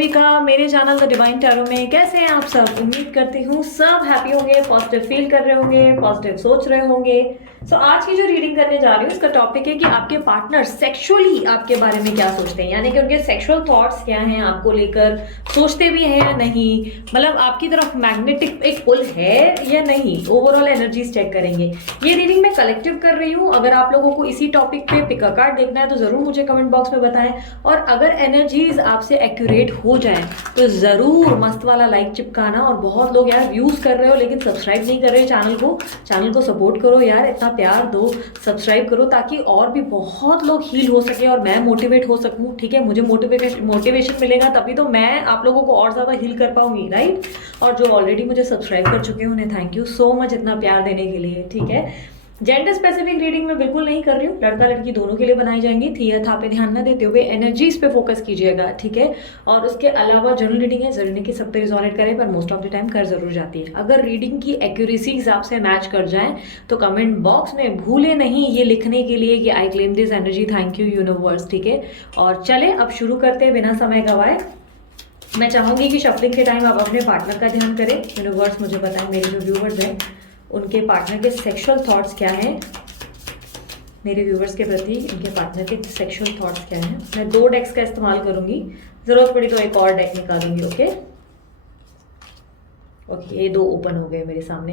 कविका मेरे channel the divine tarot में। कैसे हैं आप सब? उम्मीद करती हूँ सब हैप्पी होंगे, पॉजिटिव फील कर रहे होंगे, पॉजिटिव सोच रहे होंगे। आज की जो रीडिंग करने जा रही हूँ इसका टॉपिक है कि आपके पार्टनर सेक्सुअली आपके बारे में क्या सोचते हैं, यानी कि उनके सेक्सुअल थॉट्स क्या हैं आपको लेकर, सोचते भी हैं या नहीं, मतलब आपकी तरफ मैग्नेटिक एक पुल है या नहीं। ओवरऑल एनर्जीज चेक करेंगे। ये रीडिंग मैं कलेक्टिव कर रही हूँ। अगर आप लोगों को इसी टॉपिक पे पिक अ कार्ड देखना है तो जरूर मुझे कमेंट बॉक्स में बताएं, और अगर एनर्जीज आपसे एक्यूरेट हो जाए तो जरूर मस्त वाला लाइक चिपकाना। और बहुत लोग यार व्यूज कर रहे हो लेकिन सब्सक्राइब नहीं कर रहे चैनल को सपोर्ट करो यार, इतना प्यार दो, सब्सक्राइब करो ताकि और भी बहुत लोग हील हो सके और मैं मोटिवेट हो सकूं। ठीक है, मुझे मोटिवेशन मिलेगा तभी तो मैं आप लोगों को और ज्यादा हील कर पाऊंगी, राइट। और जो ऑलरेडी मुझे सब्सक्राइब कर चुके हैं उन्हें थैंक यू सो मच इतना प्यार देने के लिए। ठीक है, जेंडर स्पेसिफिक रीडिंग मैं बिल्कुल नहीं कर रही हूँ, लड़का लड़की दोनों के लिए बनाई जाएंगी। थी या था पे ध्यान न देते हुए एनर्जीज पे फोकस कीजिएगा, ठीक है। और उसके अलावा जनरल रीडिंग है, जरूरी कि सब पे रिजोनेट करे, पर मोस्ट ऑफ द टाइम कर जरूर जाती है। अगर रीडिंग की एक्यूरेसीज आपसे मैच कर जाए तो कमेंट बॉक्स में भूले नहीं ये लिखने के लिए कि I claim this energy, thank you universe. ठीक है, और चले अब शुरू करते हैं बिना समय गवाए। मैं चाहूंगी कि शफलिंग के टाइम आप अपने पार्टनर का ध्यान करें। यूनिवर्स मुझे बताएं मेरे जो व्यूवर्स हैं उनके पार्टनर के सेक्सुअल थॉट्स क्या हैं, मेरे व्यूवर्स के प्रति इनके पार्टनर के सेक्सुअल थॉट्स क्या हैं। मैं 2 डेक्स का इस्तेमाल करूंगी, जरूरत पड़ी तो एक और डेक निकालूंगी। ओके, ये 2 ओपन हो गए मेरे सामने।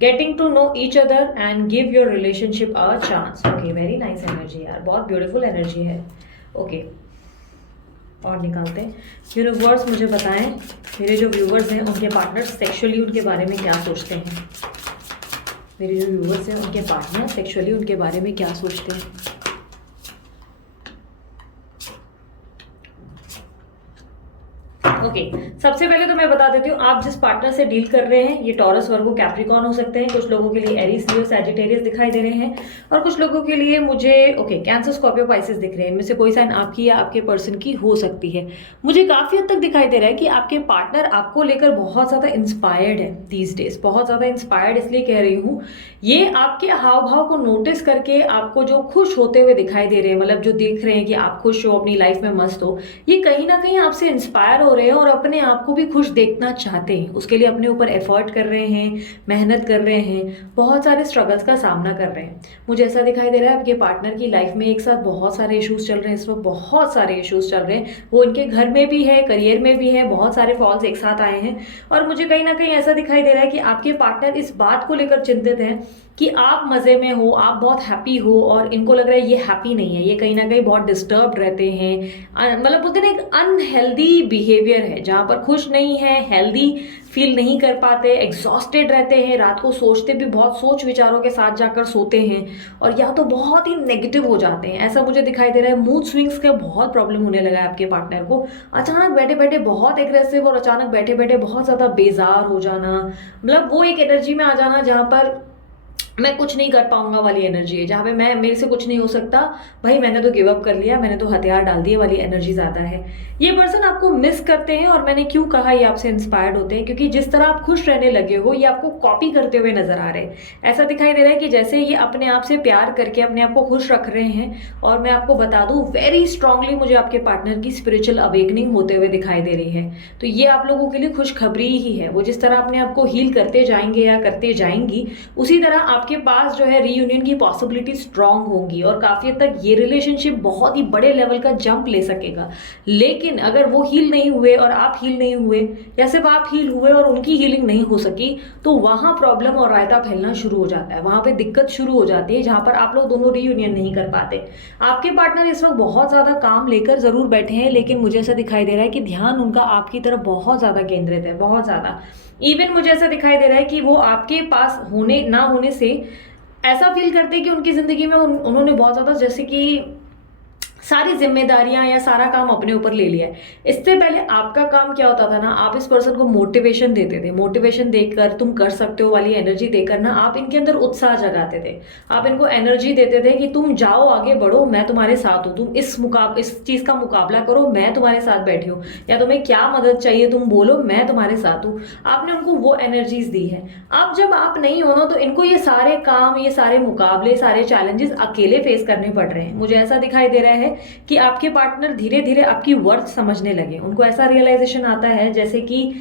Getting to know each other and give your relationship a chance. Okay, very nice energy यार, बहुत ब्यूटीफुल एनर्जी है। ओके, और निकालते हैं। यूनिवर्स मुझे बताएं मेरे जो व्यूवर्स हैं उनके पार्टनर सेक्सुअली उनके बारे में क्या सोचते हैं। मेरे जो व्यूवर्स हैं उनके पार्टनर सेक्सुअली उनके बारे में क्या सोचते हैं। ओके, सबसे पहले तो मैं बता देती हूँ आप जिस पार्टनर से डील कर रहे हैं ये टॉरस, वर्गो, कैप्रिकॉर्न हो सकते हैं। कुछ लोगों के लिए एरीज, लियो, सैजिटेरियस दिखाई दे रहे हैं, और कुछ लोगों के लिए मुझे कैंसर, स्कॉर्पियो, पाइसेस दिख रहे हैं। इनमें से कोई साइन आपकी या आपके पर्सन की हो सकती है। मुझे काफी हद तक दिखाई दे रहा है कि आपके पार्टनर आपको लेकर बहुत ज्यादा इंस्पायर्ड है दीज डेज। बहुत ज्यादा इंस्पायर्ड इसलिए कह रही हूँ, ये आपके हाव भाव को नोटिस करके आपको जो खुश होते हुए दिखाई दे रहे हैं, मतलब जो देख रहे हैं कि आप खुश हो, अपनी लाइफ में मस्त हो, ये कहीं ना कहीं आपसे इंस्पायर हो रहे हैं और अपने आप को भी खुश देखना चाहते हैं। उसके लिए अपने ऊपर एफर्ट कर रहे हैं, मेहनत कर रहे हैं, बहुत सारे स्ट्रगल्स का सामना कर रहे हैं। मुझे ऐसा दिखाई दे रहा है आपके पार्टनर की लाइफ में एक साथ बहुत सारे इश्यूज चल रहे हैं, इस वक्त बहुत सारे इश्यूज चल रहे हैं। वो इनके घर में भी है, करियर में भी है, बहुत सारे फॉल्स एक साथ आए हैं। और मुझे कहीं ना कहीं ऐसा दिखाई दे रहा है कि आपके पार्टनर इस बात को लेकर चिंतित है कि आप मजे में हो, आप बहुत हैप्पी हो, और इनको लग रहा है ये हैप्पी नहीं है, ये कहीं ना कहीं बहुत डिस्टर्ब्ड रहते हैं। मतलब बोलते हैं एक अनहेल्दी बिहेवियर है जहां पर खुश नहीं है, हेल्दी फील नहीं कर पाते, एग्जॉस्टेड रहते हैं, रात को सोचते भी बहुत सोच विचारों के साथ जाकर सोते हैं, और या तो बहुत ही नेगेटिव हो जाते हैं। ऐसा मुझे दिखाई दे रहा है। मूड स्विंग्स का बहुत प्रॉब्लम होने लगा है आपके पार्टनर को। अचानक बैठे बैठे बहुत एग्रेसिव और अचानक बैठे बैठे बहुत ज्यादा बेजार हो जाना, मतलब वो एक एनर्जी में आ जाना जहां पर मैं कुछ नहीं कर पाऊंगा वाली एनर्जी है, जहां पे मेरे से कुछ नहीं हो सकता, भाई मैंने तो गिव अप कर लिया, मैंने तो हथियार डाल दिए वाली एनर्जी ज्यादा है। ये पर्सन आपको मिस करते हैं, और मैंने क्यों कहा ये आपसे इंस्पायर्ड होते हैं, क्योंकि जिस तरह आप खुश रहने लगे हो ये आपको कॉपी करते हुए नजर आ रहे हैं। ऐसा दिखाई दे रहा है कि जैसे ये अपने आप से प्यार करके अपने आप को खुश रख रहे हैं। और मैं आपको बता दूं वेरी स्ट्रांगली मुझे आपके पार्टनर की स्पिरिचुअल अवेकनिंग होते हुए दिखाई दे रही है। तो ये आप लोगों के लिए खुशखबरी ही है। वो जिस तरह अपने आप को हील करते जाएंगे या करते जाएंगी, उसी तरह आपके पास जो है रीयूनियन की पॉसिबिलिटी स्ट्रांग होंगी, और काफी हद तक ये रिलेशनशिप बहुत ही बड़े लेवल का जंप ले सकेगा। लेकिन अगर वो हील नहीं हुए और आप हील नहीं हुए, या सिर्फ आप हील हुए और उनकी हीलिंग नहीं हो सकी, तो वहां प्रॉब्लम और रायता फैलना शुरू हो जाता है, वहां पे दिक्कत शुरू हो जाती है, जहां पर आप लोग दोनों रीयूनियन नहीं कर पाते। आपके पार्टनर इस वक्त बहुत ज्यादा काम लेकर जरूर बैठे हैं, लेकिन मुझे ऐसा दिखाई दे रहा है कि ध्यान उनका आपकी तरफ बहुत ज्यादा केंद्रित है, बहुत ज्यादा। इवन मुझे ऐसा दिखाई दे रहा है कि वो आपके पास होने ना होने से ऐसा फील करते हैं कि उनकी जिंदगी में उन्होंने बहुत ज्यादा जैसे कि सारी जिम्मेदारियां या सारा काम अपने ऊपर ले लिया है। इससे पहले आपका काम क्या होता था ना, आप इस पर्सन को मोटिवेशन देते थे, मोटिवेशन देकर तुम कर सकते हो वाली एनर्जी देकर ना आप इनके अंदर उत्साह जगाते थे। आप इनको एनर्जी देते थे कि तुम जाओ, आगे बढ़ो, मैं तुम्हारे साथ हूँ, तुम इस चीज का मुकाबला करो, मैं तुम्हारे साथ बैठी हूँ, या तुम्हें क्या मदद चाहिए तुम बोलो, मैं तुम्हारे साथ हूँ। आपने उनको वो एनर्जीज दी है। अब जब आप नहीं हो ना, तो इनको ये सारे काम, ये सारे मुकाबले, सारे चैलेंजेस अकेले फेस करने पड़ रहे हैं। मुझे ऐसा दिखाई दे रहा है है कि आपके पार्टनर धीरे धीरे आपकी वर्थ समझने लगे। उनको ऐसा रियलाइजेशन आता है जैसे कि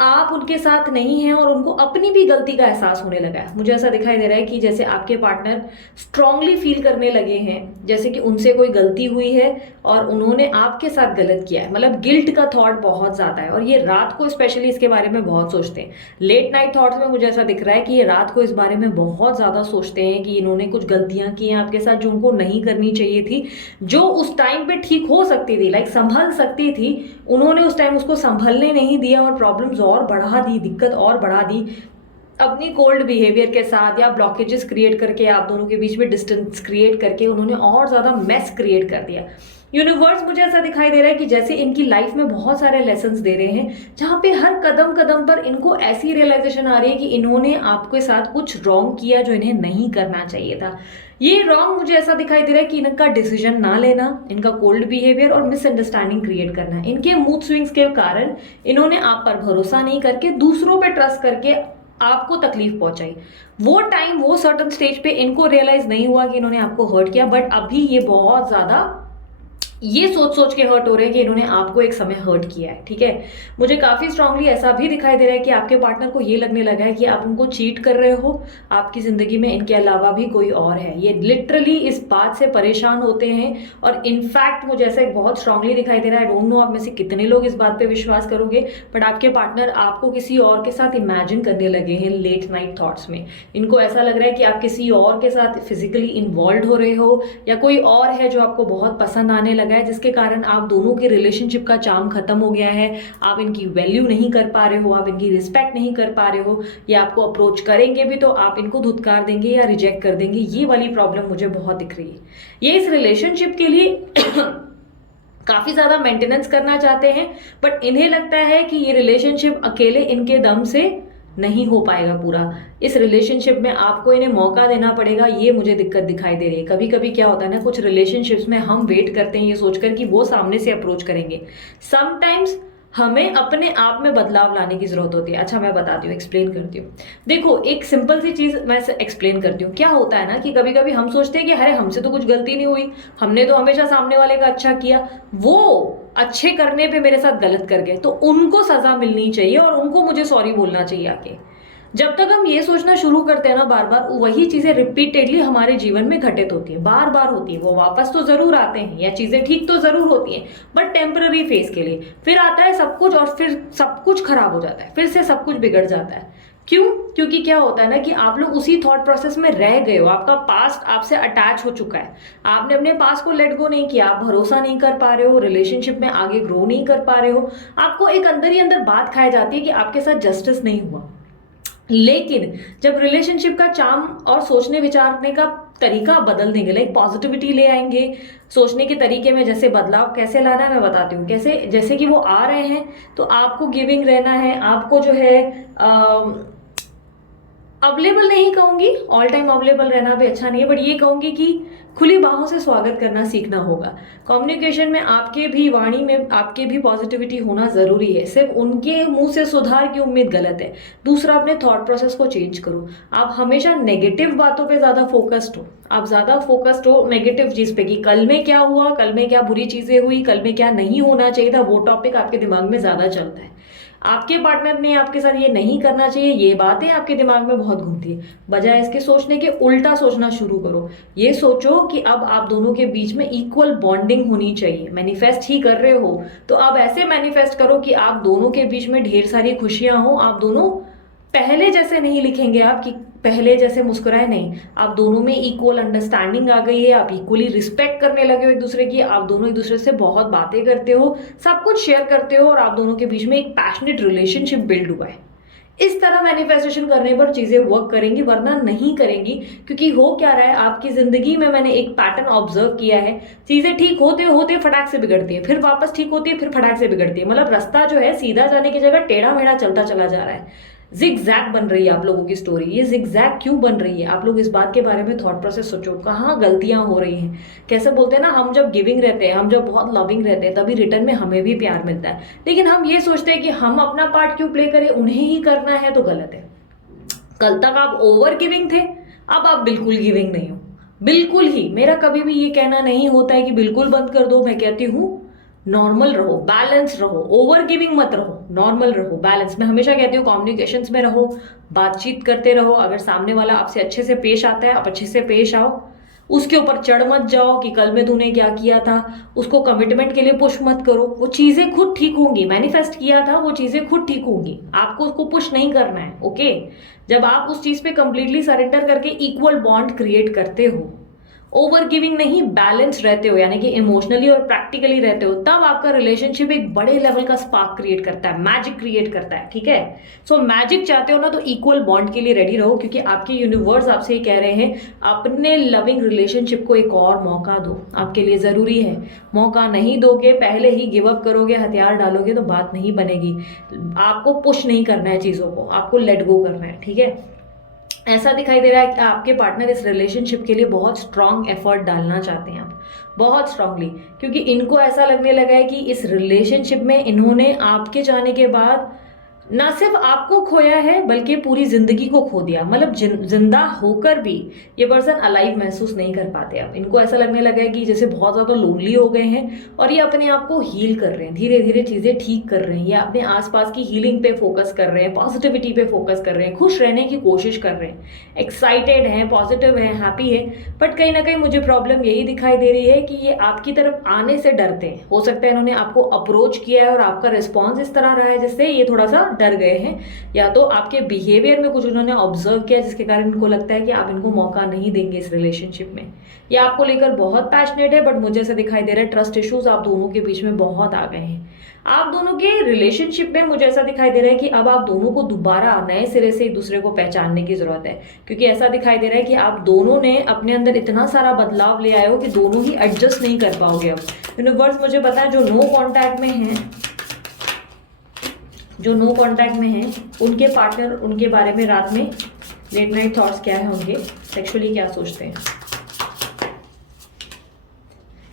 आप उनके साथ नहीं हैं और उनको अपनी भी गलती का एहसास होने लगा है। मुझे ऐसा दिखाई दे रहा है कि जैसे आपके पार्टनर स्ट्रांगली फील करने लगे हैं जैसे कि उनसे कोई गलती हुई है और उन्होंने आपके साथ गलत किया है। मतलब गिल्ट का थॉट बहुत ज्यादा है और ये रात को स्पेशली इसके बारे में बहुत सोचते हैं। लेट नाइट थॉट्स में मुझे ऐसा दिख रहा है कि ये रात को इस बारे में बहुत ज्यादा सोचते हैं कि इन्होंने कुछ गलतियां की हैं आपके साथ जो उनको नहीं करनी चाहिए थी, जो उस टाइम पे ठीक हो सकती थी, लाइक संभल सकती थी, उन्होंने उस टाइम उसको संभलने नहीं दिया और प्रॉब्लम्स और बढ़ा दी, दिक्कत और बढ़ा दी अपनी कोल्ड बिहेवियर के साथ या ब्लॉकेजेस क्रिएट करके, आप दोनों के बीच में डिस्टेंस क्रिएट करके उन्होंने और ज्यादा मेस क्रिएट कर दिया। यूनिवर्स मुझे ऐसा दिखाई दे रहा है कि जैसे इनकी लाइफ में बहुत सारे लेसन्स दे रहे हैं जहां पे हर कदम कदम पर इनको ऐसी रियलाइजेशन आ रही है कि इन्होंने आपके साथ कुछ रॉन्ग किया जो इन्हें नहीं करना चाहिए था। ये रॉन्ग मुझे ऐसा दिखाई दे रहा है कि इनका डिसीजन ना लेना, इनका कोल्ड बिहेवियर और मिसअंडरस्टैंडिंग क्रिएट करना, इनके मूड स्विंग्स के कारण इन्होंने आप पर भरोसा नहीं करके दूसरों पे ट्रस्ट करके आपको तकलीफ पहुंचाई। वो टाइम वो सर्टन स्टेज पे इनको रियलाइज नहीं हुआ कि इन्होंने आपको हर्ट किया, बट अभी ये बहुत ज्यादा ये सोच सोच के हर्ट हो रहे हैं कि इन्होंने आपको एक समय हर्ट किया है। ठीक है, मुझे काफी स्ट्रांगली ऐसा भी दिखाई दे रहा है कि आपके पार्टनर को ये लगने लगा है कि आप उनको चीट कर रहे हो, आपकी जिंदगी में इनके अलावा भी कोई और है। ये लिटरली इस बात से परेशान होते हैं और इनफैक्ट मुझे ऐसा एक बहुत स्ट्रांगली दिखाई दे रहा है। आई डोंट नो आप में से कितने लोग इस बात पे विश्वास करोगे, बट आपके पार्टनर आपको किसी और के साथ इमेजिन करने लगे हैं लेट नाइट थॉट्स में। इनको ऐसा लग रहा है कि आप किसी और के साथ फिजिकली इन्वॉल्व हो रहे हो या कोई और है जो आपको बहुत पसंद आने लगा है, जिसके कारण आप दोनों के रिलेशनशिप का चार्म खत्म हो गया है। आप इनकी वैल्यू नहीं कर पा रहे हो, आप इनकी रिस्पेक्ट नहीं कर पा रहे हो, या आपको अप्रोच करेंगे भी तो आप इनको धुतकार देंगे या रिजेक्ट कर देंगे। ये वाली प्रॉब्लम मुझे बहुत दिख रही है। ये इस रिलेशनशिप के लिए काफी ज्यादा मेंटेनेंस करना चाहते हैं, बट इन्हें लगता है कि ये रिलेशनशिप अकेले इनके दम से नहीं हो पाएगा पूरा। इस रिलेशनशिप में आपको इन्हें मौका देना पड़ेगा, ये मुझे दिक्कत दिखाई दे रही है। कभी कभी क्या होता है ना, कुछ रिलेशनशिप्स में हम वेट करते हैं ये सोचकर कि वो सामने से अप्रोच करेंगे। समटाइम्स हमें अपने आप में बदलाव लाने की जरूरत होती है। अच्छा मैं बताती हूँ, एक्सप्लेन करती हूँ। देखो एक सिंपल सी चीज मैं एक्सप्लेन करती हूँ। क्या होता है ना कि कभी कभी हम सोचते हैं कि अरे हमसे तो कुछ गलती नहीं हुई, हमने तो हमेशा सामने वाले का अच्छा किया, वो अच्छे करने पे मेरे साथ गलत कर गए तो उनको सजा मिलनी चाहिए और उनको मुझे सॉरी बोलना चाहिए आके। जब तक हम ये सोचना शुरू करते हैं ना बार बार, वही चीजें रिपीटेडली हमारे जीवन में घटित होती है, बार बार होती है। वो वापस तो जरूर आते हैं या चीजें ठीक तो जरूर होती हैं, बट टेम्पररी फेज के लिए। फिर आता है सब कुछ और फिर सब कुछ खराब हो जाता है, फिर से सब कुछ बिगड़ जाता है। क्यों? क्योंकि क्या होता है ना कि आप लोग उसी थॉट प्रोसेस में रह गए हो, आपका पास्ट आपसे अटैच हो चुका है, आपने अपने पास्ट को लेट गो नहीं किया, आप भरोसा नहीं कर पा रहे हो, रिलेशनशिप में आगे ग्रो नहीं कर पा रहे हो। आपको एक अंदर ही अंदर बात खाई जाती है कि आपके साथ जस्टिस नहीं हुआ। लेकिन जब रिलेशनशिप का चार्म और सोचने विचारने का तरीका बदल देंगे, लाइक पॉजिटिविटी ले आएंगे सोचने के तरीके में, जैसे बदलाव कैसे लाना है मैं बताती हूँ कैसे। जैसे कि वो आ रहे हैं तो आपको गिविंग रहना है, आपको जो है अवेलेबल नहीं कहूंगी, ऑल टाइम अवेलेबल रहना भी अच्छा नहीं है, बट ये कहूंगी कि खुली बाहों से स्वागत करना सीखना होगा। कम्युनिकेशन में आपके भी वाणी में आपके भी पॉजिटिविटी होना जरूरी है। सिर्फ उनके मुंह से सुधार की उम्मीद गलत है। दूसरा, अपने थॉट प्रोसेस को चेंज करो। आप हमेशा नेगेटिव बातों पे ज्यादा फोकस्ड हो, आप ज्यादा फोकस्ड हो नेगेटिव चीज पे कि कल में क्या हुआ, कल में क्या बुरी चीजें हुई, कल में क्या नहीं होना चाहिए था, वो टॉपिक आपके दिमाग में ज्यादा चलता है। आपके पार्टनर ने आपके साथ ये नहीं करना चाहिए, ये बातें आपके दिमाग में बहुत घूमती है। बजाय इसके सोचने के उल्टा सोचना शुरू करो। ये सोचो कि अब आप दोनों के बीच में इक्वल बॉन्डिंग होनी चाहिए। मैनिफेस्ट ही कर रहे हो तो अब ऐसे मैनिफेस्ट करो कि आप दोनों के बीच में ढेर सारी खुशियां हो। आप दोनों पहले जैसे नहीं लिखेंगे आप कि पहले जैसे मुस्कुराए, नहीं, आप दोनों में इक्वल अंडरस्टैंडिंग आ गई है, आप इक्वली रिस्पेक्ट करने लगे हो एक दूसरे की, आप दोनों एक दूसरे से बहुत बातें करते हो, सब कुछ शेयर करते हो और आप दोनों के बीच में एक पैशनेट रिलेशनशिप बिल्ड हुआ है। इस तरह मैनिफेस्टेशन करने पर चीजें वर्क करेंगी, वरना नहीं करेंगी। क्योंकि हो क्या रहा है आपकी जिंदगी में, मैंने एक पैटर्न ऑब्जर्व किया है, चीजें ठीक होते होते फटाक से बिगड़ती है, फिर वापस ठीक होती है, फिर फटाक से बिगड़ती है। मतलब रास्ता जो है सीधा जाने की जगह टेढ़ा मेढ़ा चलता चला जा रहा है। जिगजैग बन रही है आप लोगों की स्टोरी। ये जिगजैग क्यों बन रही है? आप लोग इस बात के बारे में थॉट प्रोसेस सोचो, कहाँ गलतियां हो रही हैं। कैसे बोलते हैं ना, हम जब गिविंग रहते हैं, हम जब बहुत लविंग रहते हैं, तभी रिटर्न में हमें भी प्यार मिलता है। लेकिन हम ये सोचते हैं कि हम अपना पार्ट क्यों प्ले करें, उन्हें ही करना है, तो गलत है। कल तक आप ओवर गिविंग थे, अब आप बिल्कुल गिविंग नहीं हो। बिल्कुल ही, मेरा कभी भी ये कहना नहीं होता है कि बिल्कुल बंद कर दो। मैं कहती हूँ नॉर्मल रहो, बैलेंस रहो, ओवर गिविंग मत रहो, नॉर्मल रहो, बैलेंस। मैं हमेशा कहती हूँ कम्युनिकेशंस में रहो, बातचीत करते रहो। अगर सामने वाला आपसे अच्छे से पेश आता है, आप अच्छे से पेश आओ। उसके ऊपर चढ़ मत जाओ कि कल में तूने क्या किया था। उसको कमिटमेंट के लिए पुश मत करो। वो चीजें खुद ठीक होंगी। मैनिफेस्ट किया था, वो चीजें खुद ठीक होंगी। आपको उसको पुश नहीं करना है। ओके, जब आप उस चीज पे कंप्लीटली सरेंडर करके इक्वल बॉन्ड क्रिएट करते हो, ओवर गिविंग नहीं, बैलेंस रहते हो, यानी कि इमोशनली और प्रैक्टिकली रहते हो, तब आपका रिलेशनशिप एक बड़े लेवल का स्पार्क क्रिएट करता है, मैजिक क्रिएट करता है। ठीक है, सो मैजिक चाहते हो ना, तो इक्वल बॉन्ड के लिए रेडी रहो, क्योंकि आपके यूनिवर्स आपसे ही कह रहे हैं अपने लविंग रिलेशनशिप को एक और मौका दो। आपके लिए जरूरी है। मौका नहीं दोगे, पहले ही गिव अप करोगे, हथियार डालोगे, तो बात नहीं बनेगी। आपको पुश नहीं करना है चीजों को, आपको लेट गो करना है। ठीक है, ऐसा दिखाई दे रहा है कि आपके पार्टनर इस रिलेशनशिप के लिए बहुत स्ट्रांग एफर्ट डालना चाहते हैं आप, बहुत स्ट्रांगली, क्योंकि इनको ऐसा लगने लगा है कि इस रिलेशनशिप में इन्होंने आपके जाने के बाद ना सिर्फ आपको खोया है, बल्कि पूरी जिंदगी को खो दिया। मतलब जिंदा होकर भी ये पर्सन अलाइव महसूस नहीं कर पाते। अब इनको ऐसा लगने लगा है कि जैसे बहुत ज्यादा लोनली हो गए हैं, और ये अपने आप को हील कर रहे हैं, धीरे धीरे चीजें ठीक कर रहे हैं, या अपने आसपास की हीलिंग पे फोकस कर रहे हैं, पॉजिटिविटी पे फोकस कर रहे हैं, खुश रहने की कोशिश कर रहे हैं, एक्साइटेड हैं, पॉजिटिव हैं, हैप्पी है। बट कहीं ना कहीं मुझे प्रॉब्लम यही दिखाई दे रही है कि ये आपकी तरफ आने से डरते हैं। हो सकता है इन्होंने आपको अप्रोच किया है और आपका रिस्पॉन्स इस तरह रहा है जिससे ये थोड़ा सा डर गए हैं, या तो आपके बिहेवियर में कुछ उन्होंने ऑब्जर्व किया जिसके कारण इनको लगता है कि आप इनको मौका नहीं देंगे इस रिलेशनशिप में, या आपको लेकर बहुत पैशनेट है। बट मुझे ऐसा दिखाई दे रहा है ट्रस्ट इश्यूज आप दोनों के बीच में बहुत आ गए हैं। आप दोनों के रिलेशनशिप में मुझे ऐसा दिखाई दे रहा है कि अब आप दोनों को दोबारा नए सिरे से एक दूसरे को पहचानने की जरूरत है, क्योंकि ऐसा दिखाई दे रहा है कि आप दोनों ने अपने अंदर इतना सारा बदलाव ले आए हो कि दोनों ही एडजस्ट नहीं कर पाओगे। अब यूनिवर्स मुझे पता है जो नो कांटेक्ट में हैं, जो नो कांटेक्ट में हैं, उनके पार्टनर, उनके बारे में रात में लेट नाइट थॉट्स क्या है उनके, सेक्सुअली क्या सोचते हैं।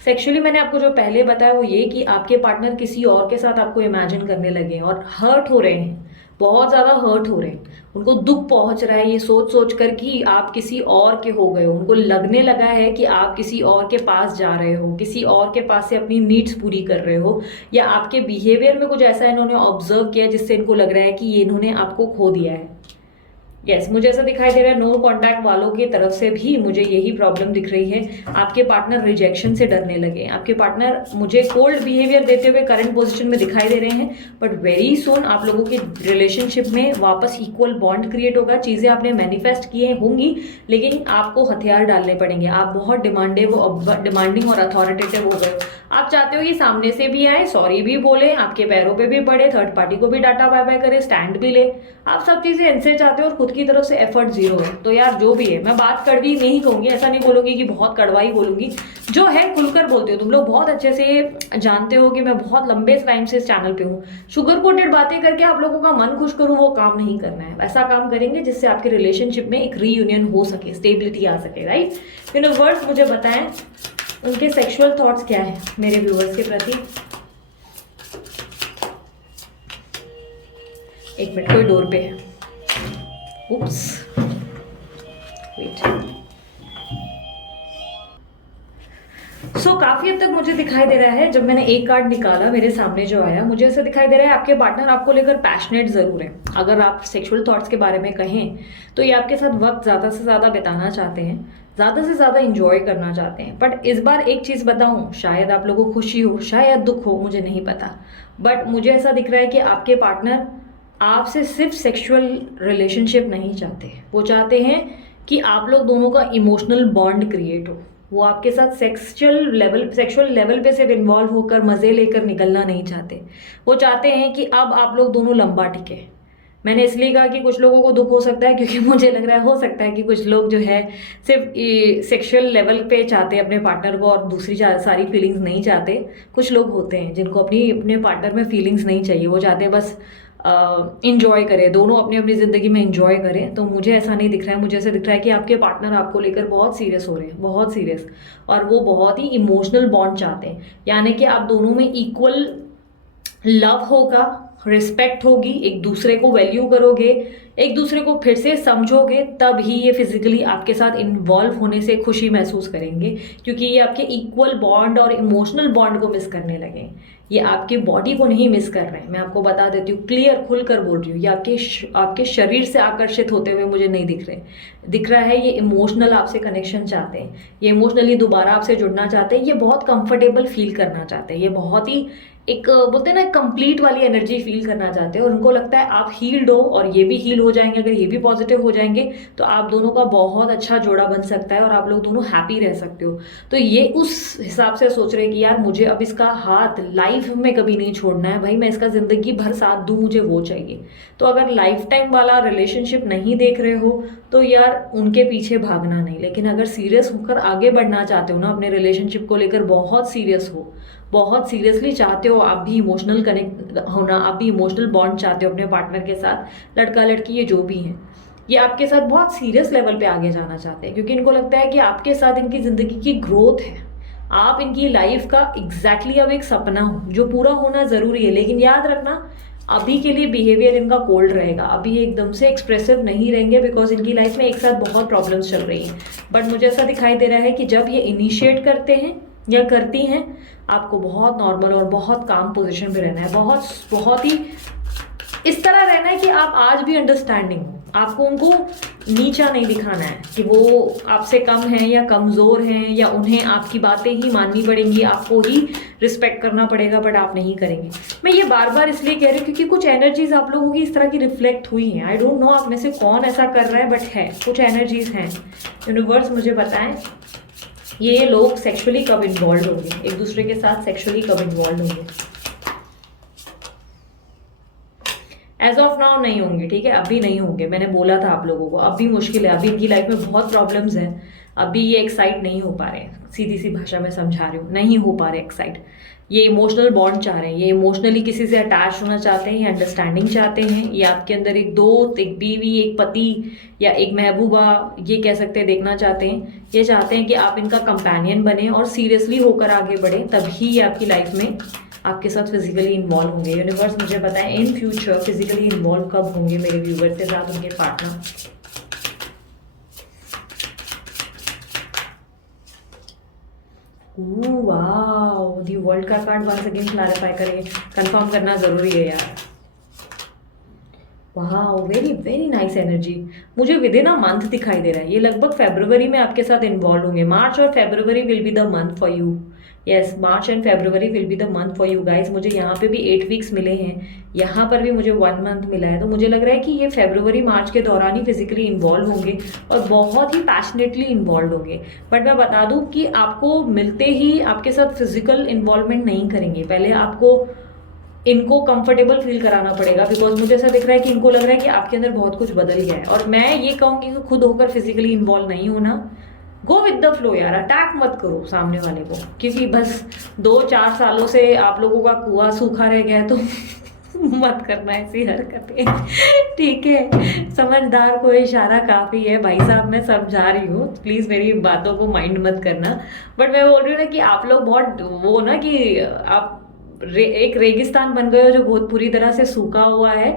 सेक्सुअली मैंने आपको जो पहले बताया वो ये कि आपके पार्टनर किसी और के साथ आपको इमेजिन करने लगे हैं और हर्ट हो रहे हैं, बहुत ज़्यादा हर्ट हो रहे हैं। उनको दुख पहुंच रहा है ये सोच सोच कर कि आप किसी और के हो गए हो। उनको लगने लगा है कि आप किसी और के पास जा रहे हो, किसी और के पास से अपनी नीड्स पूरी कर रहे हो, या आपके बिहेवियर में कुछ ऐसा इन्होंने ऑब्जर्व किया जिससे इनको लग रहा है कि ये इन्होंने आपको खो दिया है। यस, मुझे ऐसा दिखाई दे रहा है नो कांटेक्ट वालों की तरफ से भी मुझे यही प्रॉब्लम दिख रही है। आपके पार्टनर रिजेक्शन से डरने लगे। आपके पार्टनर मुझे कोल्ड बिहेवियर देते हुए करंट पोजीशन में दिखाई दे रहे हैं, बट वेरी सून आप लोगों की रिलेशनशिप में वापस इक्वल बॉन्ड क्रिएट होगा। चीजें आपने मैनिफेस्ट किए होंगी, लेकिन आपको हथियार डालने पड़ेंगे। आप बहुत डिमांडिंग और अथॉरिटेटिव हो गए हो। आप चाहते हो कि सामने से भी आए, सॉरी भी बोले, आपके पैरों पे भी पड़े, थर्ड पार्टी को भी डाटा बाय बाय करे, स्टैंड भी ले। आप सब चीजें इनसे चाहते हो और खुद की तरफ से एफर्ट जीरो है। तो यार जो भी है, मैं बात कड़वी नहीं कहूंगी, ऐसा नहीं बोलूंगी कि बहुत कड़वाई बोलूंगी, जो है खुलकर बोलते हो। तुम लोग बहुत अच्छे से जानते हो कि मैं बहुत लंबे टाइम से इस चैनल पे हूँ। शुगर कोटेड बातें करके आप लोगों का मन खुश करूँ, वो काम नहीं करना है। ऐसा काम करेंगे जिससे आपके रिलेशनशिप में एक रीयूनियन हो सके, स्टेबिलिटी आ सके। राइट, यूनिवर्स मुझे बताएं उनके सेक्सुअल थॉट्स क्या है मेरे व्यूअर्स के प्रति। एक मिनट, कोई डोर पे है। उप्स, वेट। सो काफी हद तक मुझे दिखाई दे रहा है, जब मैंने एक कार्ड निकाला मेरे सामने जो आया, मुझे ऐसा दिखाई दे रहा है आपके पार्टनर आपको लेकर पैशनेट जरूर है। अगर आप सेक्सुअल थॉट्स के बारे में कहें तो ये आपके साथ वक्त ज्यादा से ज्यादा बिताना चाहते हैं, ज़्यादा से ज़्यादा इंजॉय करना चाहते हैं। बट इस बार एक चीज़ बताऊं, शायद आप लोगों को खुशी हो, शायद दुख हो, मुझे नहीं पता, बट मुझे ऐसा दिख रहा है कि आपके पार्टनर आपसे सिर्फ सेक्सुअल रिलेशनशिप नहीं चाहते। वो चाहते हैं कि आप लोग दोनों का इमोशनल बॉन्ड क्रिएट हो। वो आपके साथ सेक्सुअल लेवल पे सिर्फ इन्वॉल्व होकर मज़े लेकर निकलना नहीं चाहते। वो चाहते हैं कि अब आप लोग दोनों लंबा टिके। मैंने इसलिए कहा कि कुछ लोगों को दुख हो सकता है, क्योंकि मुझे लग रहा है हो सकता है कि कुछ लोग जो है सिर्फ सेक्सुअल लेवल पे चाहते हैं अपने पार्टनर को और दूसरी सारी फीलिंग्स नहीं चाहते। कुछ लोग होते हैं जिनको अपने पार्टनर में फीलिंग्स नहीं चाहिए, वो चाहते हैं बस इंजॉय करें, दोनों अपनी अपनी ज़िंदगी में इंजॉय करें। तो मुझे ऐसा नहीं दिख रहा है, मुझे ऐसा दिख रहा है कि आपके पार्टनर आपको लेकर बहुत सीरियस हो रहे हैं, बहुत सीरियस, और वो बहुत ही इमोशनल बॉन्ड चाहते हैं। यानी कि आप दोनों में इक्वल लव होगा, रिस्पेक्ट होगी, एक दूसरे को वैल्यू करोगे, एक दूसरे को फिर से समझोगे, तब ही ये फिजिकली आपके साथ इन्वॉल्व होने से खुशी महसूस करेंगे, क्योंकि ये आपके इक्वल बॉन्ड और इमोशनल बॉन्ड को मिस करने लगे। ये आपकी बॉडी को नहीं मिस कर रहे हैं, मैं आपको बता देती हूँ, क्लियर खुलकर बोल रही हूँ। ये आपके शरीर से आकर्षित होते हुए मुझे नहीं दिख रहे, दिख रहा है ये इमोशनल आपसे कनेक्शन चाहते हैं, ये इमोशनली दोबारा आपसे जुड़ना चाहते हैं, ये बहुत कंफर्टेबल फील करना चाहते हैं, ये बहुत ही एक बोलते हैं ना कंप्लीट वाली एनर्जी फील करना चाहते हैं। और उनको लगता है आप हील्ड हो और ये भी हील हो जाएंगे, अगर ये भी पॉजिटिव हो जाएंगे तो आप दोनों का बहुत अच्छा जोड़ा बन सकता है और आप लोग दोनों हैप्पी रह सकते हो। तो ये उस हिसाब से सोच रहे हैं कि यार मुझे अब इसका हाथ लाइफ में कभी नहीं छोड़ना है, भाई मैं इसका जिंदगी भर साथ दूं, मुझे वो चाहिए। तो अगर लाइफ टाइम वाला रिलेशनशिप नहीं देख रहे हो तो यार उनके पीछे भागना नहीं, लेकिन अगर सीरियस होकर आगे बढ़ना चाहते हो ना, अपने रिलेशनशिप को लेकर बहुत सीरियस हो, बहुत सीरियसली चाहते हो, आप भी इमोशनल कनेक्ट होना, आप भी इमोशनल बॉन्ड चाहते हो अपने पार्टनर के साथ, लड़का लड़की ये जो भी हैं, ये आपके साथ बहुत सीरियस लेवल पे आगे जाना चाहते हैं, क्योंकि इनको लगता है कि आपके साथ इनकी ज़िंदगी की ग्रोथ है, आप इनकी लाइफ का एग्जैक्टली अब एक सपना हो जो पूरा होना ज़रूरी है। लेकिन याद रखना, अभी के लिए बिहेवियर इनका कोल्ड रहेगा, अभी एकदम से एक्सप्रेसिव नहीं रहेंगे, बिकॉज इनकी लाइफ में एक साथ बहुत प्रॉब्लम्स चल रही हैं। बट मुझे ऐसा दिखाई दे रहा है कि जब ये इनिशिएट करते हैं या करती हैं, आपको बहुत नॉर्मल और बहुत काम पोजीशन पे रहना है, बहुत बहुत ही इस तरह रहना है कि आप आज भी अंडरस्टैंडिंग हो, आपको उनको नीचा नहीं दिखाना है कि वो आपसे कम हैं या कमज़ोर हैं या उन्हें आपकी बातें ही माननी पड़ेंगी, आपको ही रिस्पेक्ट करना पड़ेगा, बट आप नहीं करेंगे। मैं ये बार बार इसलिए कह रही हूँ क्योंकि कुछ एनर्जीज आप लोगों की इस तरह की रिफ्लेक्ट हुई हैं। आई डोंट नो आप में से कौन ऐसा कर रहा है, बट है, कुछ एनर्जीज हैं। यूनिवर्स मुझे बताएं ये लोग सेक्सुअली कब इन्वॉल्व होंगे, एक दूसरे के साथ सेक्सुअली कब इन्वॉल्व होंगे। एज ऑफ नाउ नहीं होंगे, ठीक है, अभी नहीं होंगे, मैंने बोला था आप लोगों को, अभी मुश्किल है, अभी इनकी लाइफ में बहुत प्रॉब्लम्स हैं, अभी ये एक्साइट नहीं हो पा रहे, सीधी सी भाषा में समझा रही हूँ, नहीं हो पा रहे एक्साइट। ये इमोशनल बॉन्ड चाह रहे हैं, ये इमोशनली किसी से अटैच होना चाहते हैं, ये अंडरस्टैंडिंग चाहते हैं, ये आपके अंदर एक दोस्त, एक बीवी, एक पति या एक महबूबा, ये कह सकते हैं, देखना चाहते हैं। ये चाहते हैं कि आप इनका कंपेनियन बने और सीरियसली होकर आगे बढ़े, तभी ये आपकी लाइफ में आपके साथ फिजिकली इन्वॉल्व होंगे। यूनिवर्स मुझे बताएं इन फ्यूचर फिजिकली इन्वॉल्व कब होंगे मेरे व्यूवर्स के साथ उनके पार्टनर। वाओ, दी वर्ल्ड का कार्ड वंस अगेन क्लैरिफाई करेंगे, कंफर्म करना जरूरी है यार। वाह, वेरी वेरी नाइस एनर्जी, मुझे विद इन अ मंथ दिखाई दे रहा है, ये लगभग फरवरी में आपके साथ इन्वॉल्व होंगे। मार्च और फरवरी will be the month for you. Yes, March and फरवरी will be the month for you guys. मुझे यहाँ पे भी 8 वीक्स मिले हैं, यहाँ पर भी मुझे 1 मंथ मिला है, तो मुझे लग रहा है कि ये फरवरी मार्च के दौरान ही फिजिकली इन्वॉल्व होंगे और बहुत ही पैशनेटली इन्वॉल्व होंगे। बट मैं बता दूँ कि आपको मिलते ही आपके साथ फिजिकल इन्वॉल्वमेंट नहीं करेंगे, पहले आपको इनको कंफर्टेबल फील कराना पड़ेगा, बिकॉज मुझे ऐसा दिख रहा है कि इनको लग रहा है कि आपके अंदर बहुत कुछ बदल गया है। और मैं ये कहूँगी कि खुद होकर फिजिकली इन्वॉल्व नहीं होना, गो विद द फ्लो यार, अटैक मत करो सामने वाले को, क्योंकि बस 2-4 सालों से आप लोगों का कुआं सूखा रह गया है, तो मत करना ऐसी हरकतें, ठीक है। समझदार को इशारा काफ़ी है भाई साहब, मैं समझा रही हूँ, प्लीज़ मेरी बातों को माइंड मत करना। बट मैं बोल रही हूँ ना कि आप लोग बहुत वो ना कि आप एक रेगिस्तान बन गए हो जो बहुत पूरी तरह से सूखा हुआ है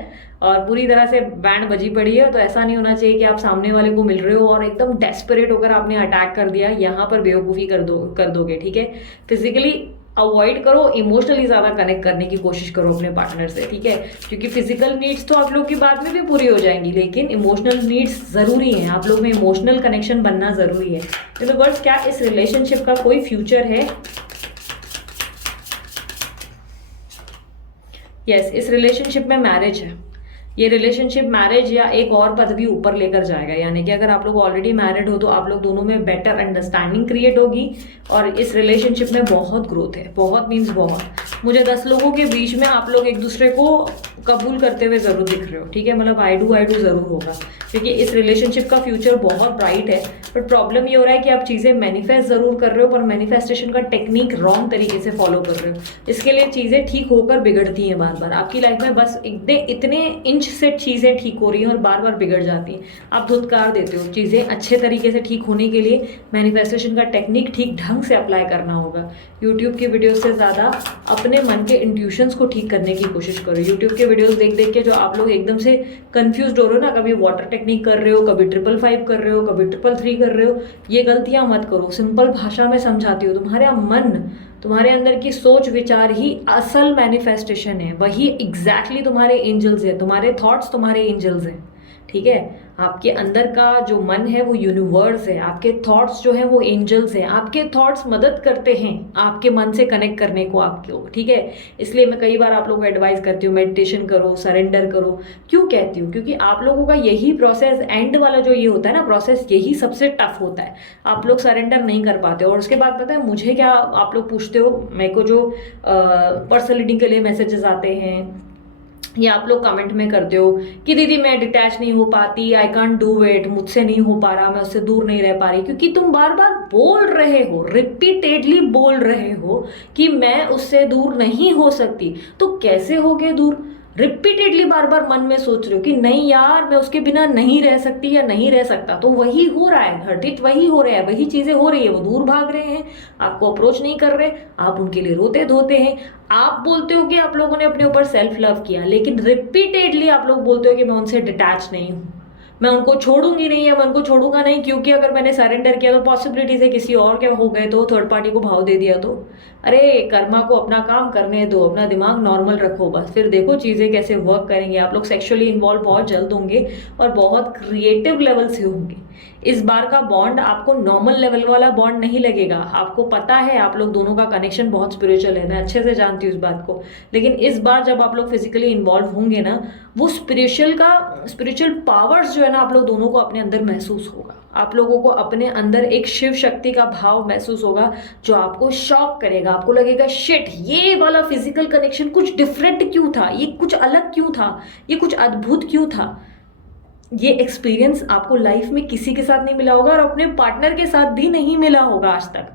और पूरी तरह से बैंड बजी पड़ी है। तो ऐसा नहीं होना चाहिए कि आप सामने वाले को मिल रहे हो और एकदम डेस्परेट होकर आपने अटैक कर दिया, यहाँ पर बेवकूफ़ी कर दोगे, ठीक है। फिजिकली अवॉइड करो, इमोशनली ज़्यादा कनेक्ट करने की कोशिश करो अपने पार्टनर से, ठीक है, क्योंकि फिजिकल नीड्स तो आप लोग की बाद में भी पूरी हो जाएंगी, लेकिन इमोशनल नीड्स ज़रूरी हैं, आप लोग में इमोशनल कनेक्शन बनना ज़रूरी है। तो वर्ड्स क्या इस रिलेशनशिप का कोई फ्यूचर है? यस, इस रिलेशनशिप में मैरिज है। ये रिलेशनशिप मैरिज या एक और पदवी ऊपर लेकर जाएगा, यानी कि अगर आप लोग ऑलरेडी मैरिड हो तो आप लोग दोनों में बेटर अंडरस्टैंडिंग क्रिएट होगी और इस रिलेशनशिप में बहुत ग्रोथ है, बहुत मीन्स बहुत। मुझे 10 लोगों के बीच में आप लोग एक दूसरे को कबूल करते हुए ज़रूर दिख रहे हो, ठीक है, मतलब आई डू ज़रूर होगा, क्योंकि इस रिलेशनशिप का फ्यूचर बहुत ब्राइट है। बट प्रॉब्लम ये हो रहा है कि आप चीज़ें मैनिफेस्ट ज़रूर कर रहे हो, पर मैनिफेस्टेशन का टेक्निक रॉन्ग तरीके से फॉलो कर रहे हो, इसके लिए चीज़ें ठीक होकर बिगड़ती हैं बार बार आपकी लाइफ में। बस इतने इंच कुछ से चीज़ें ठीक हो रही हैं और बार बार बिगड़ जाती हैं। आप धुतकार देते हो। चीज़ें अच्छे तरीके से ठीक होने के लिए मैनिफेस्टेशन का टेक्निक ठीक ढंग से अप्लाई करना होगा। यूट्यूब की वीडियोस से ज़्यादा अपने मन के इंट्यूशंस को ठीक करने की कोशिश करो। यूट्यूब के वीडियोस देख देख के जो आप लोग एकदम से कंफ्यूज हो रहे हो ना, कभी वाटर टेक्निक कर रहे हो, कभी 555 कर रहे हो, कभी 333 कर रहे हो, ये गलतियां मत करो। सिंपल भाषा में समझाती हूँ। तुम्हारा मन, तुम्हारे अंदर की सोच विचार ही असल मैनिफेस्टेशन है। वही एग्जैक्टली तुम्हारे एंजल्स है। तुम्हारे थॉट्स तुम्हारे एंजल्स हैं। ठीक है, आपके अंदर का जो मन है वो यूनिवर्स है। आपके थॉट्स जो है वो एंजल्स हैं। आपके थॉट्स मदद करते हैं आपके मन से कनेक्ट करने को आपको। ठीक है, इसलिए मैं कई बार आप लोगों को एडवाइस करती हूँ मेडिटेशन करो, सरेंडर करो। क्यों कहती हूँ? क्योंकि आप लोगों का यही प्रोसेस, एंड वाला जो ये होता है ना प्रोसेस, यही सबसे टफ होता है। आप लोग सरेंडर नहीं कर पाते। और उसके बाद पता है मुझे क्या आप लोग पूछते हो, मेरे को जो पर्सनल रीडिंग के लिए मैसेजेस आते हैं या आप लोग कमेंट में करते हो कि दीदी मैं डिटैच नहीं हो पाती, आई कांट डू इट, मुझसे नहीं हो पा रहा, मैं उससे दूर नहीं रह पा रही। क्योंकि तुम बार बार बोल रहे हो, रिपीटेडली बोल रहे हो कि मैं उससे दूर नहीं हो सकती। तो कैसे होगे दूर? रिपीटेडली बार बार मन में सोच रहे हो कि नहीं यार मैं उसके बिना नहीं रह सकती या नहीं रह सकता। तो वही हो रहा है, घटित वही हो रहा है, वही चीजें हो रही है। वो दूर भाग रहे हैं, आपको अप्रोच नहीं कर रहे, आप उनके लिए रोते धोते हैं। आप बोलते हो कि आप लोगों ने अपने ऊपर सेल्फ लव किया, लेकिन रिपीटेडली आप लोग बोलते हो कि मैं उनसे डिटैच नहीं हूं, मैं उनको छोड़ूंगी नहीं या मैं उनको छोड़ूंगा नहीं, क्योंकि अगर मैंने सरेंडर किया तो पॉसिबिलिटी से किसी और के हो गए तो, थर्ड पार्टी को भाव दे दिया तो। अरे कर्मा को अपना काम करने दो, अपना दिमाग नॉर्मल रखो बस, फिर देखो चीजें कैसे वर्क करेंगे। आप लोग सेक्सुअली इन्वॉल्व बहुत जल्द होंगे और बहुत क्रिएटिव लेवल से होंगे। इस बार का बॉन्ड आपको नॉर्मल लेवल वाला बॉन्ड नहीं लगेगा। आपको पता है आप लोग दोनों का कनेक्शन बहुत स्पिरिचुअल है, मैं अच्छे से जानती हूँ इस बात को। लेकिन इस बार जब आप लोग फिजिकली इन्वॉल्व होंगे ना, वो स्पिरिचुअल पावर्स जो है ना, आप लोग दोनों को अपने अंदर महसूस होगा। आप लोगों को अपने अंदर एक शिव शक्ति का भाव महसूस होगा जो आपको शॉक करेगा। आपको लगेगा शिट, ये वाला फिजिकल कनेक्शन कुछ डिफरेंट क्यों था, ये कुछ अलग क्यों था, ये कुछ अद्भुत क्यों था। ये एक्सपीरियंस आपको लाइफ में किसी के साथ नहीं मिला होगा और अपने पार्टनर के साथ भी नहीं मिला होगा आज तक।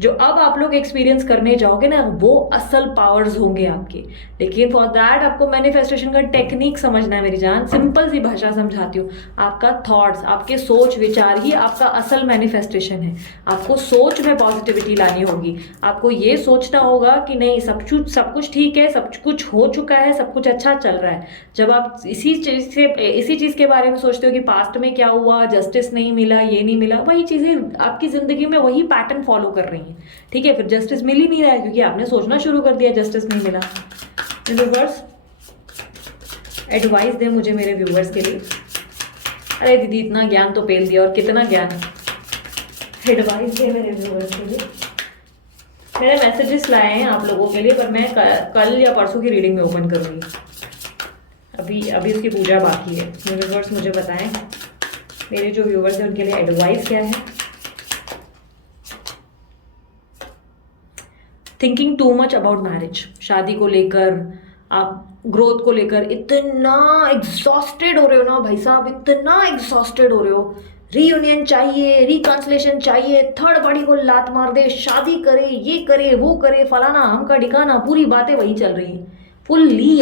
जो अब आप लोग एक्सपीरियंस करने जाओगे ना, वो असल पावर्स होंगे आपके। लेकिन फॉर दैट आपको मैनिफेस्टेशन का टेक्निक समझना है मेरी जान। सिंपल सी भाषा समझाती हूँ। आपका थॉट्स, आपके सोच विचार ही आपका असल मैनिफेस्टेशन है। आपको सोच में पॉजिटिविटी लानी होगी। आपको ये सोचना होगा कि नहीं, सब कुछ ठीक है, सब कुछ हो चुका है, सब कुछ अच्छा चल रहा है। जब आप इसी चीज के बारे में सोचते हो कि पास्ट में क्या हुआ, जस्टिस नहीं मिला, ये नहीं मिला, वही चीजें आपकी जिंदगी में वही पैटर्न फॉलो कर रही हैं। ठीक है, फिर जस्टिस मिल ही नहीं रहा है क्योंकि आपने सोचना शुरू कर दिया जस्टिस नहीं मिला। यूनिवर्स एडवाइस दे मुझे मेरे व्यूवर्स के लिए। अरे दीदी इतना ज्ञान तो पेल दिया, और कितना ज्ञान। एडवाइस दे मेरे व्यूवर्स के लिए। मैंने मैसेजेस लाए हैं आप लोगों के लिए, पर मैं कल या परसों की रीडिंग में ओपन करूंगी। अभी उसकी पूजा बाकी है। यूनिवर्स मुझे बताएं मेरे जो व्यूवर्स हैं उनके लिए एडवाइस क्या है। Thinking too much about marriage, शादी को लेकर, आप ग्रोथ को लेकर इतना एग्जॉस्टेड हो रहे हो ना भाई साहब, इतना एग्जॉस्टेड हो रहे हो। रीयूनियन चाहिए, रिकॉन्सिलेशन चाहिए, थर्ड पार्टी को लात मार दे, शादी करे, ये करे, वो करे, फलाना हमका ढिकाना, पूरी बातें वही चल रही हैं। फुल्ली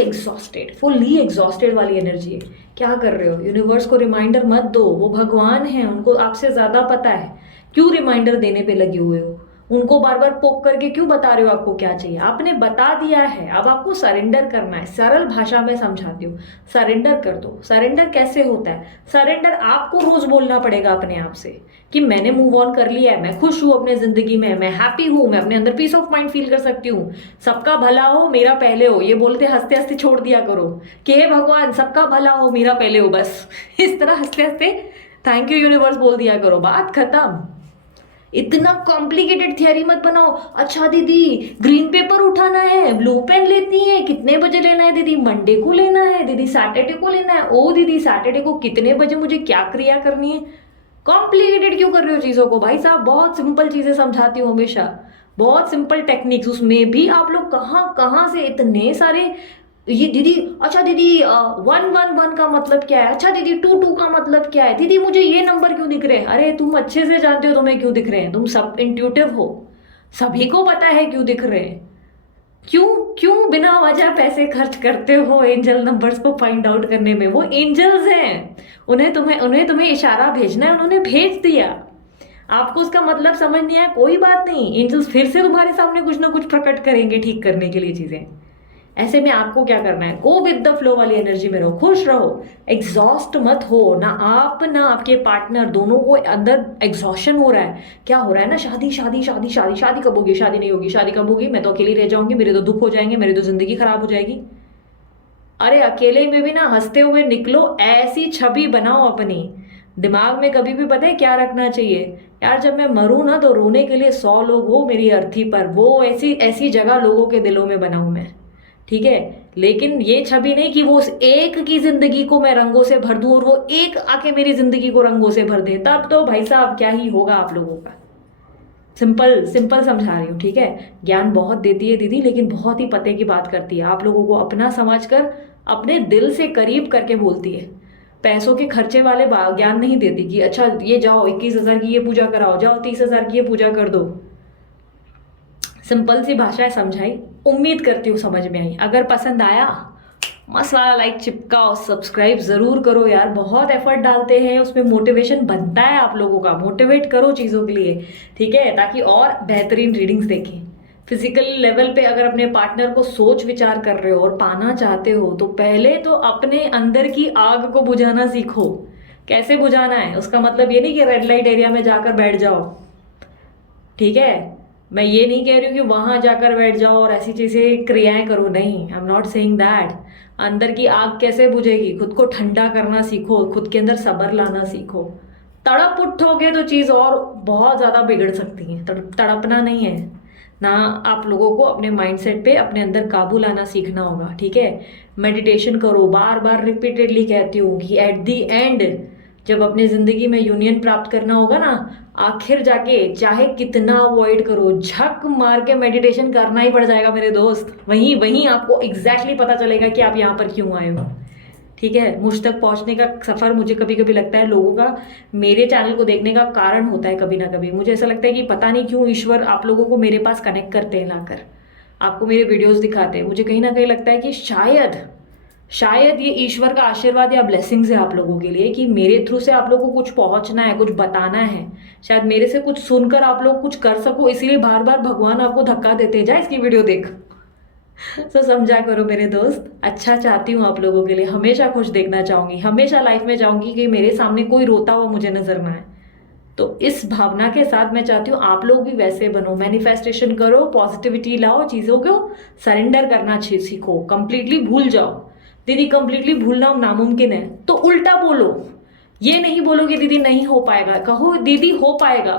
एग्जॉस्टेड वाली एनर्जी है। क्या कर रहे हो? यूनिवर्स को रिमाइंडर मत दो, वो भगवान हैं, उनको आपसे ज्यादा पता है। क्यों रिमाइंडर देने पे लगे हुए हो? उनको बार बार पोक करके क्यों बता रहे हो आपको क्या चाहिए? आपने बता दिया है, अब आपको सरेंडर करना है। सरल भाषा में समझाती हूँ, सरेंडर कर दो। सरेंडर कैसे होता है? सरेंडर आपको रोज बोलना पड़ेगा अपने आप से कि मैंने मूव ऑन कर लिया है, मैं खुश हूँ अपने जिंदगी में, मैं हैप्पी हूँ, मैं अपने अंदर पीस ऑफ माइंड फील कर सकती हूँ, सबका भला हो मेरा पहले हो। ये बोलते हंसते हंसते छोड़ दिया करो कि हे भगवान सबका भला हो मेरा पहले हो, बस इस तरह हंसते हंसते थैंक यू यूनिवर्स बोल दिया करो, बात खत्म। इतना कॉम्प्लिकेटेड थियरी मत बनाओ। अच्छा दीदी ग्रीन पेपर उठाना है, ब्लू पेन लेती है, कितने बजे लेना है दीदी? मंडे को लेना है दीदी, सैटरडे को लेना है। ओ दीदी सैटरडे को कितने बजे मुझे क्या क्रिया करनी है? कॉम्प्लिकेटेड क्यों कर रहे हो चीजों को भाई साहब? बहुत सिंपल चीजें समझाती हूँ हमेशा, बहुत सिंपल टेक्निक्स। उसमें भी आप लोग कहाँ कहाँ से इतने सारे, ये दीदी अच्छा दीदी 111 का मतलब क्या है? अच्छा दीदी 22 का मतलब क्या है? दीदी मुझे ये नंबर क्यों दिख रहे हैं? अरे तुम अच्छे से जानते हो तुम्हें क्यों दिख रहे हैं, तुम सब इंट्यूटिव हो, सभी को पता है क्यों दिख रहे हैं। क्यों क्यों बिना वजह पैसे खर्च करते हो एंजल नंबर्स को फाइंड आउट करने में? वो एंजल्स हैं, उन्हें तुम्हें इशारा भेजना है, उन्होंने भेज दिया। आपको उसका मतलब समझ नहीं आया, कोई बात नहीं, एंजल्स फिर से तुम्हारे सामने कुछ ना कुछ प्रकट करेंगे ठीक करने के लिए चीजें। ऐसे में आपको क्या करना है, गो विद द फ्लो वाली एनर्जी में रहो, खुश रहो, एग्जॉस्ट मत हो, ना आप ना आपके पार्टनर, दोनों को अंदर एग्जॉशन हो रहा है। क्या हो रहा है ना, शादी शादी शादी शादी, शादी कब होगी, शादी नहीं होगी, शादी कब होगी, मैं तो अकेली रह जाऊंगी, मेरे तो दुख हो जाएंगे, मेरी तो जिंदगी खराब हो जाएगी। अरे अकेले में भी ना हंसते हुए निकलो, ऐसी छवि बनाओ अपनी दिमाग में। कभी भी पता है क्या रखना चाहिए, यार जब मैं मरूं ना तो रोने के लिए 100 लोग हो मेरी अर्थी पर, वो ऐसी ऐसी जगह लोगों के दिलों में बनाऊं मैं, ठीक है। लेकिन ये छवि नहीं कि वो उस एक की जिंदगी को मैं रंगों से भर दूं और वो एक आके मेरी जिंदगी को रंगों से भर दे, तब तो भाई साहब क्या ही होगा आप लोगों का। सिंपल सिंपल समझा रही हूँ, ठीक है। ज्ञान बहुत देती है दीदी, लेकिन बहुत ही पते की बात करती है, आप लोगों को अपना समझकर अपने दिल से करीब करके बोलती है। पैसों के खर्चे वाले ज्ञान नहीं देती कि अच्छा ये जाओ 21,000 की ये पूजा कराओ, जाओ 30,000 की ये पूजा कर दो। सिंपल सी भाषा है, समझाई, उम्मीद करती हूँ समझ में आई। अगर पसंद आया मस्त वाला लाइक चिपकाओ, सब्सक्राइब जरूर करो यार, बहुत एफर्ट डालते हैं उसमें, मोटिवेशन बनता है आप लोगों का, मोटिवेट करो चीज़ों के लिए, ठीक है, ताकि और बेहतरीन रीडिंग्स देखें। फिजिकल लेवल पे अगर अपने पार्टनर को सोच विचार कर रहे हो और पाना चाहते हो तो पहले तो अपने अंदर की आग को बुझाना सीखो। कैसे बुझाना है, उसका मतलब ये नहीं कि रेड लाइट एरिया में जाकर बैठ जाओ, ठीक है। मैं ये नहीं कह रही हूँ कि वहां जाकर बैठ जाओ और ऐसी चीजें क्रियाएं करो, नहीं, I am not saying that. अंदर की आग कैसे बुझेगी, खुद को ठंडा करना सीखो, खुद के अंदर सब्र लाना सीखो। तड़प उठोगे तो चीज और बहुत ज्यादा बिगड़ सकती है, तड़पना नहीं है ना। आप लोगों को अपने माइंडसेट पे अपने अंदर काबू लाना सीखना होगा, ठीक है। मेडिटेशन करो, बार बार रिपीटेडली कहती हूँ कि एट दी एंड जब अपने जिंदगी में यूनियन प्राप्त करना होगा ना, आखिर जाके चाहे कितना अवॉइड करो, झक मार के मेडिटेशन करना ही पड़ जाएगा मेरे दोस्त। वहीं वहीं आपको एग्जैक्टली पता चलेगा कि आप यहाँ पर क्यों आए हो, ठीक है। मुझ तक पहुंचने का सफर मुझे कभी कभी लगता है लोगों का मेरे चैनल को देखने का कारण होता है, कभी ना कभी मुझे ऐसा लगता है कि पता नहीं क्यों ईश्वर आप लोगों को मेरे पास कनेक्ट करते हैं लाकर, आपको मेरे वीडियोस दिखाते हैं। मुझे कहीं ना कहीं लगता है कि शायद ये ईश्वर का आशीर्वाद या ब्लेसिंग्स है आप लोगों के लिए, कि मेरे थ्रू से आप लोगों को कुछ पहुंचना है, कुछ बताना है, शायद मेरे से कुछ सुनकर आप लोग कुछ कर सको, इसीलिए बार बार भगवान आपको धक्का देते हैं, जा इसकी वीडियो देख। तो समझा करो मेरे दोस्त, अच्छा चाहती हूँ आप लोगों के लिए, हमेशा खुश देखना चाहूंगी, हमेशा लाइफ में चाहूंगी कि मेरे सामने कोई रोता हुआ मुझे नजर ना आए। तो इस भावना के साथ मैं चाहती हूँ आप लोग भी वैसे बनो, मैनिफेस्टेशन करो, पॉजिटिविटी लाओ, चीजों को सरेंडर करना सीखो, कंप्लीटली भूल जाओ। दीदी कंप्लीटली भूलना नामुमकिन है तो उल्टा बोलो, ये नहीं बोलो कि दीदी नहीं हो पाएगा, कहो दीदी हो पाएगा।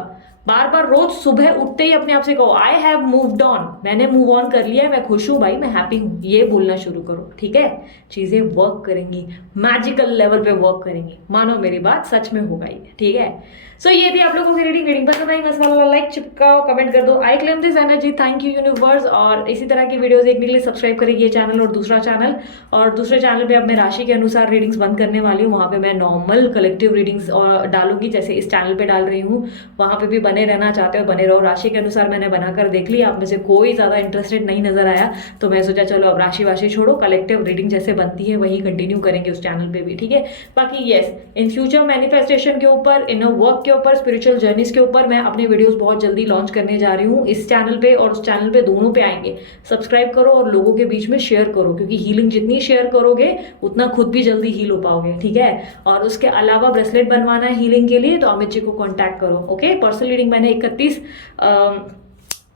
बार बार रोज सुबह उठते ही अपने आप से कहो आई हैव मूव्ड ऑन, मैंने मूव ऑन कर लिया है, मैं खुश हूं भाई, मैं हैप्पी हूं, ये बोलना शुरू करो, ठीक है। चीजें वर्क करेंगी, मैजिकल लेवल पे वर्क करेंगी, मानो मेरी बात सच में होगा ये, ठीक है। सो ये थी आप लोगों की रीडिंग पसंद आई मस्त वाला लाइक चिपकाओ, कमेंट कर दो, I claim this energy, thank you universe. और इसी तरह की वीडियोस देखने के लिए सब्सक्राइब करेगी ये चैनल और दूसरा चैनल, और दूसरे चैनल पे अब मैं राशि के अनुसार रीडिंग्स बंद करने वाली हूँ, वहाँ पे मैं नॉर्मल कलेक्टिव रीडिंग्स और डालूंगी जैसे इस चैनल पे डाल रही हूँ, वहाँ पे भी बने रहना चाहते हो बने रहो। राशि के अनुसार मैंने बनाकर देख लिया, आप में से कोई ज्यादा इंटरेस्टेड नहीं नजर आया तो मैं सोचा चलो अब राशि वाशी छोड़ो, कलेक्टिव रीडिंग जैसे बनती है वही कंटिन्यू करेंगे उस चैनल पे भी, ठीक है। बाकी यस, इन फ्यूचर मैनिफेस्टेशन के ऊपर, इनर वर्क के ऊपर, स्पिरिचुअल जर्नीज के ऊपर मैं अपने वीडियोस बहुत जल्दी लॉन्च करने जा रही हूँ, इस चैनल पे और उस चैनल पे दोनों पे आएंगे। सब्सक्राइब करो और लोगों के बीच में शेयर करो, क्योंकि हीलिंग जितनी शेयर करोगे उतना खुद भी जल्दी हील हो पाओगे, ठीक है। और उसके अलावा ब्रेसलेट बनवाना है हीलिंग के लिए तो अमित जी को कॉन्टैक्ट करो, ओके। पर्सनल रीडिंग मैंने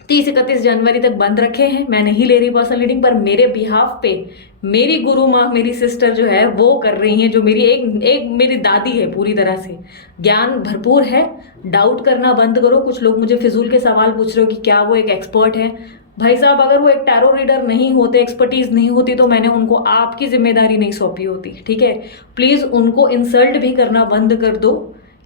30-31 जनवरी तक बंद रखे हैं, मैं नहीं ले रही पर्सनल रीडिंग, पर मेरे बिहाफ पे मेरी गुरु माँ, मेरी सिस्टर जो है वो कर रही हैं, जो मेरी एक मेरी दादी है, पूरी तरह से ज्ञान भरपूर है। डाउट करना बंद करो, कुछ लोग मुझे फिजूल के सवाल पूछ रहे हो कि क्या वो एक एक्सपर्ट है। भाई साहब अगर वो एक टैरो रीडर नहीं होते, एक्सपर्टीज नहीं होती तो मैंने उनको आपकी जिम्मेदारी नहीं सौंपी होती, ठीक है। प्लीज उनको इंसल्ट भी करना बंद कर दो,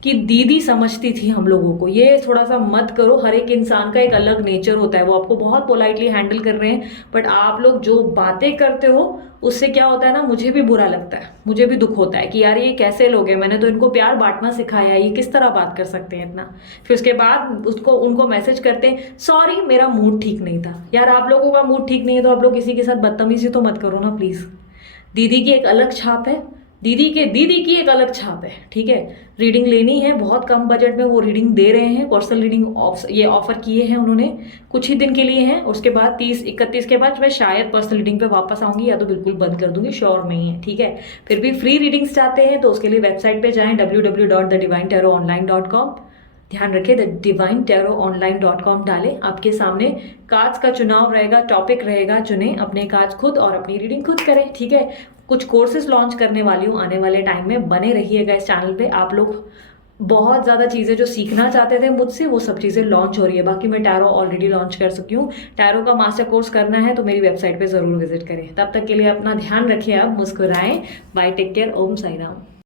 कि दीदी समझती थी हम लोगों को। ये थोड़ा सा मत करो। हर एक इंसान का एक अलग नेचर होता है, वो आपको बहुत पोलाइटली हैंडल कर रहे हैं, बट आप लोग जो बातें करते हो उससे क्या होता है ना, मुझे भी बुरा लगता है, मुझे भी दुख होता है कि यार ये कैसे लोग हैं, मैंने तो इनको प्यार बांटना सिखाया है, ये किस तरह बात कर सकते हैं इतना। फिर उसके बाद उसको उनको मैसेज करते हैं सॉरी मेरा मूड ठीक नहीं था। यार आप लोगों का मूड ठीक नहीं है तो आप लोग किसी के साथ बदतमीजी तो मत करो ना प्लीज़। दीदी की एक अलग छाप है, दीदी की एक अलग छाप है, ठीक है। रीडिंग लेनी है, बहुत कम बजट में वो रीडिंग दे रहे हैं, पर्सनल रीडिंग ये ऑफर किए हैं उन्होंने, कुछ ही दिन के लिए हैं। उसके बाद 30-31 के बाद मैं शायद पर्सनल रीडिंग पे वापस आऊंगी या तो बिल्कुल बंद कर दूंगी, श्योर नहीं है, ठीक है। फिर भी फ्री रीडिंग्स चाहते हैं तो उसके लिए वेबसाइट पे जाएं www.thedivinetarot.online.com। ध्यान रखें thedivinetarot.online.com डालें, आपके सामने कार्ड्स का चुनाव रहेगा, टॉपिक रहेगा, चुने अपने कार्ड्स खुद और अपनी रीडिंग खुद करें, ठीक है। कुछ कोर्सेज लॉन्च करने वाली हूँ आने वाले टाइम में, बने रहिएगा इस चैनल पे। आप लोग बहुत ज़्यादा चीज़ें जो सीखना चाहते थे मुझसे वो सब चीज़ें लॉन्च हो रही है। बाकी मैं टैरो ऑलरेडी लॉन्च कर चुकी हूँ। टैरो का मास्टर कोर्स करना है तो मेरी वेबसाइट पे ज़रूर विजिट करें। तब तक के लिए अपना ध्यान रखिए, आप मुस्कुराएं। बाय, टेक केयर, ओम साई राम।